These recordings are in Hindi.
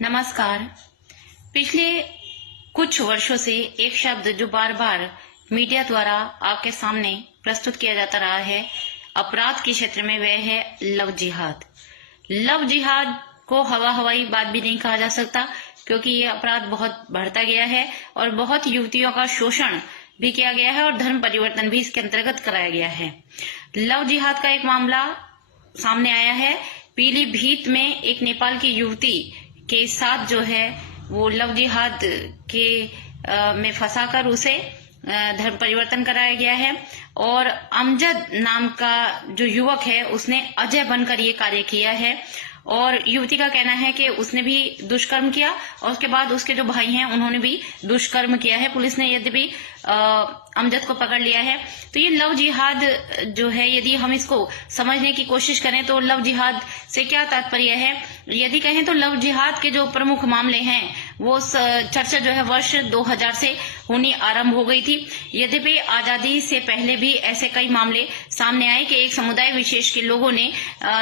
नमस्कार। पिछले कुछ वर्षों से एक शब्द जो बार बार मीडिया द्वारा आपके सामने प्रस्तुत किया जाता रहा है अपराध के क्षेत्र में, वह है लव जिहाद। लव जिहाद को हवाई बात भी नहीं कहा जा सकता, क्योंकि ये अपराध बहुत बढ़ता गया है और बहुत युवतियों का शोषण भी किया गया है और धर्म परिवर्तन भी इसके अंतर्गत कराया गया है। लव जिहाद का एक मामला सामने आया है। पीलीभीत में एक नेपाल की युवती के साथ जो है वो लव जिहाद के में फंसाकर उसे धर्म परिवर्तन कराया गया है और अमजद नाम का जो युवक है उसने अजय बनकर ये कार्य किया है और युवती का कहना है कि उसने भी दुष्कर्म किया और उसके बाद उसके जो भाई हैं उन्होंने भी दुष्कर्म किया है। पुलिस ने यद्यपि अमजद को पकड़ लिया है। तो ये लव जिहाद जो है, यदि हम इसको समझने की कोशिश करें तो लव जिहाद से क्या तात्पर्य है, यदि कहें तो लव जिहाद के जो प्रमुख मामले हैं वो चर्चा जो है वर्ष 2000 से होनी आरंभ हो गई थी। यद्यपि आजादी से पहले भी ऐसे कई मामले सामने आए कि एक समुदाय विशेष के लोगों ने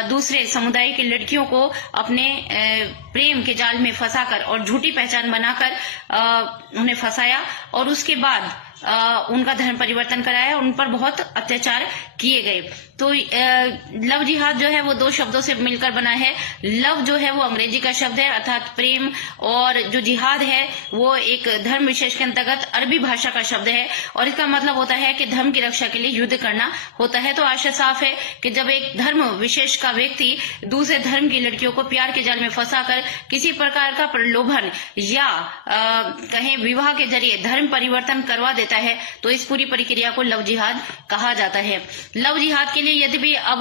दूसरे समुदाय की लड़कियों को अपने प्रेम के जाल में फंसाकर और झूठी पहचान बनाकर उन्हें फंसाया और उसके बाद उनका धर्म परिवर्तन कराया, उन पर बहुत अत्याचार किए गए। तो लव जिहाद जो है वो दो शब्दों से मिलकर बना है। लव जो है वो अंग्रेजी का शब्द है अर्थात प्रेम, और जो जिहाद है वो एक धर्म विशेष के अंतर्गत अरबी भाषा का शब्द है और इसका मतलब होता है कि धर्म की रक्षा के लिए युद्ध करना होता है। तो आशय साफ है कि जब एक धर्म विशेष का व्यक्ति दूसरे धर्म की लड़कियों को प्यार के जाल में फंसाकर किसी प्रकार का प्रलोभन या कहें विवाह के जरिए धर्म परिवर्तन करवा देता है तो इस पूरी प्रक्रिया को लव जिहाद कहा जाता है। लव जिहाद के लिए यद्यपि अब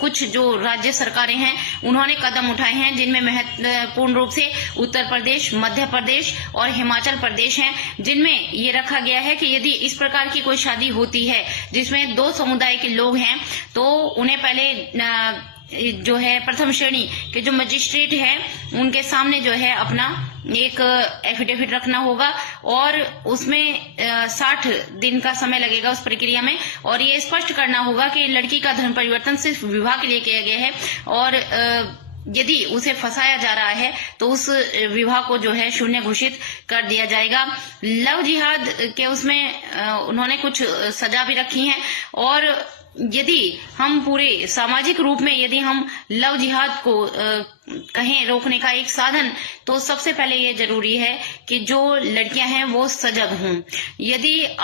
कुछ जो राज्य सरकारें हैं उन्होंने कदम उठाए हैं, जिनमें महत्वपूर्ण रूप से उत्तर प्रदेश, मध्य प्रदेश और हिमाचल प्रदेश हैं, जिनमें ये रखा गया है कि यदि इस प्रकार की कोई शादी होती है जिसमें दो समुदाय के लोग हैं तो उन्हें पहले जो है प्रथम श्रेणी के जो मजिस्ट्रेट हैं उनके सामने जो है अपना एक एफिडेविट रखना होगा और उसमें 60 दिन का समय लगेगा उस प्रक्रिया में, और ये स्पष्ट करना होगा कि लड़की का धर्म परिवर्तन सिर्फ विवाह के लिए किया गया है और यदि उसे फंसाया जा रहा है तो उस विवाह को जो है शून्य घोषित कर दिया जाएगा। लव जिहाद के उसमें उन्होंने कुछ सजा भी रखी है और यदि हम पूरे सामाजिक रूप में यदि हम लव जिहाद को कहें रोकने का एक साधन, तो सबसे पहले ये जरूरी है कि जो लड़कियां हैं वो सजग हों। यदि